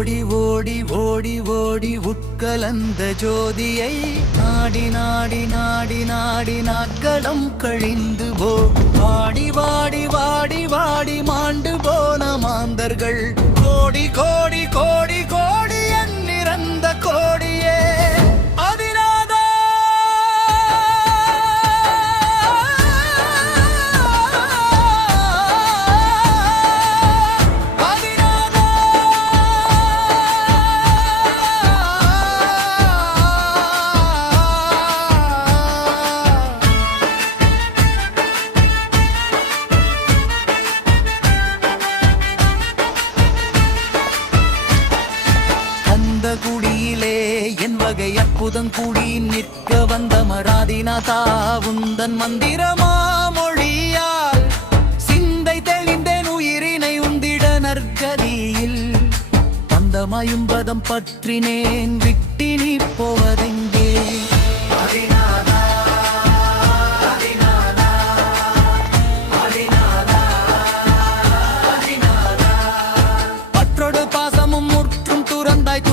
ஓடி ஓடி ஓடி ஓடி உட்கலந்த ஜோதியை நாடி நாடி நாடி நாடி நாட்களும் கழிந்து போ வாடி வாடி வாடி வாடி மாண்டு போன மாந்தர்கள் கோடி கோடி கோடி கோடி எண்ணிறந்த கோடியே குடியிலே என் வகை அற்புதம் கூடி நிற்க வந்த மராதிநாதா உந்தன் மந்திரமா மொழியால் சிந்தை தெளிந்தேன் உயிரினை உந்திட நற்கதியில் பந்தமாயும் பதம் பற்றினேன் விட்டி நீ போவதெங்கே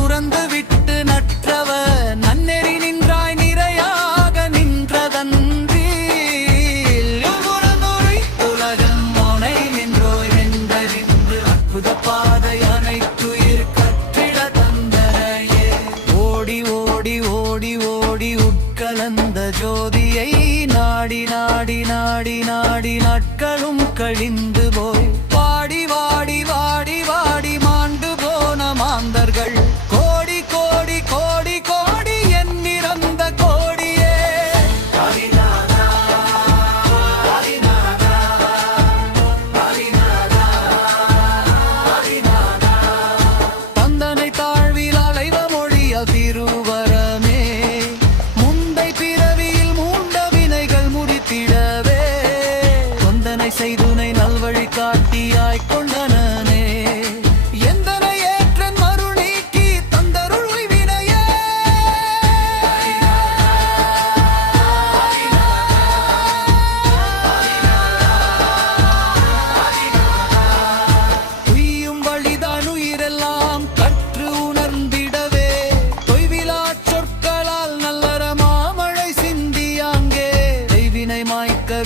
துறந்து விட்டு நற்றவ நன்னெறி நின்றாய் நிறையாக நின்றதன்றி உலகம் மோனை நின்றோய் வென்றறிந்து அற்புத பாதை அனைத்துயிர் கற்றிட தந்தனையே ஓடி ஓடி ஓடி ஓடி உட்கலந்த ஜோதியை நாடி நாடி நாடி நாடி நாட்களும் கழிந்து போய் வாடி வாடி வாடி வாடி மாண்டு போன மாந்தர்கள் கோடி கோடி கோடி கோடி எண்ணிறந்த கோடியே தந்தனை தாழ்வில் அலைவ மொழிய திருவரமே முந்தை பிறவியில் மூண்ட வினைகள் முடித்திடவே கொந்தனை செய்துனை நல்வழி காட்டியாய் கொண்டனே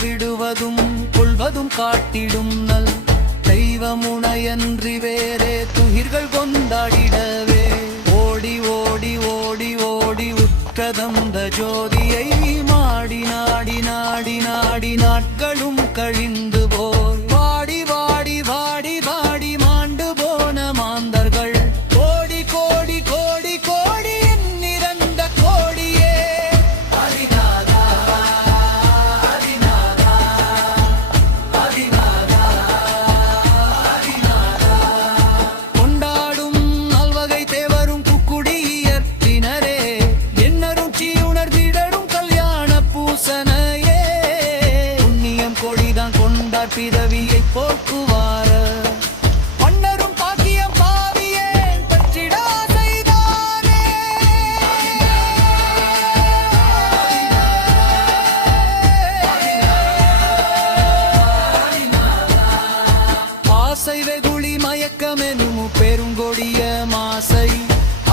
விடுவதும் கொள்வதும் காட்டிடும் நல் தெய்வமுனையன்றி வேறே துயிர்கள் கொண்டாடிடவே ஓடி ஓடி ஓடி ஓடி உற்றதந்த ஜோதியை மாடி நாடி நாடி நாடி நாட்களும் கழிந்து போய் வாடி வாடி வாடி வாடி மாண்டு போன மாந்தர்கள் கோடி கோடி கோடி கோடி எண்ணிறந்த கோடியே பிறவியை போக்குவார மன்னரும் பாக்கியம் பாவியே பற்றிடா செய்தானே ஆசை வெகுளி மயக்கமெனும் பெருங்கொடிய மாசை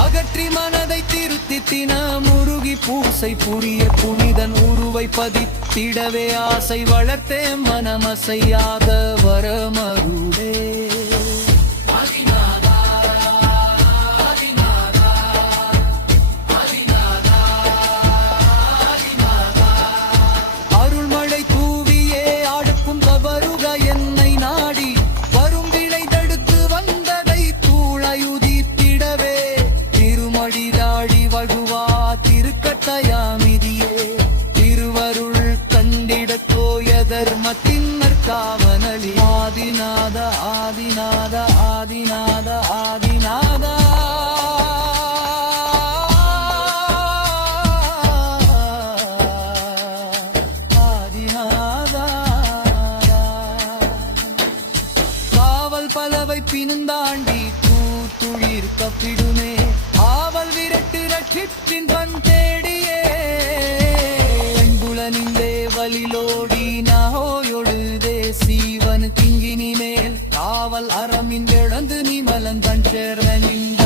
அகற்றி மனதை திருத்தி தின முருகி பூசை புரிய புனிதன் உருவை பதித்திடவே ஆசை வளர்த்தே மனமசையாத வரமருடே அருள்மழை தூவியே அடுக்கும் கபருக என்னை நாடி வரும் விளை தடுத்து வந்ததை தூளையுதித்திடவே திருமடி தாழி வழுவா திருக்கட்டயாமிதியே திருவருள் கண்டிட கோய தர்மத்தின் நற்காவனலி ஆதிநாத ஆதிநாத ஆதிநாத ஆதிநாத காவல் பலவை பினுந்தாண்டி தூத்துளிர் கப்பிடுமே ஆவல் விரட்டு ரட்சிப்பின் பண் தேடியே அன்புலனிந்தே வலிலோடி நாயோடுதே சீவன் கிங்கினி மேல் காவல் அறமின் இழந்து நீ மலங்கண் சேர்ந்த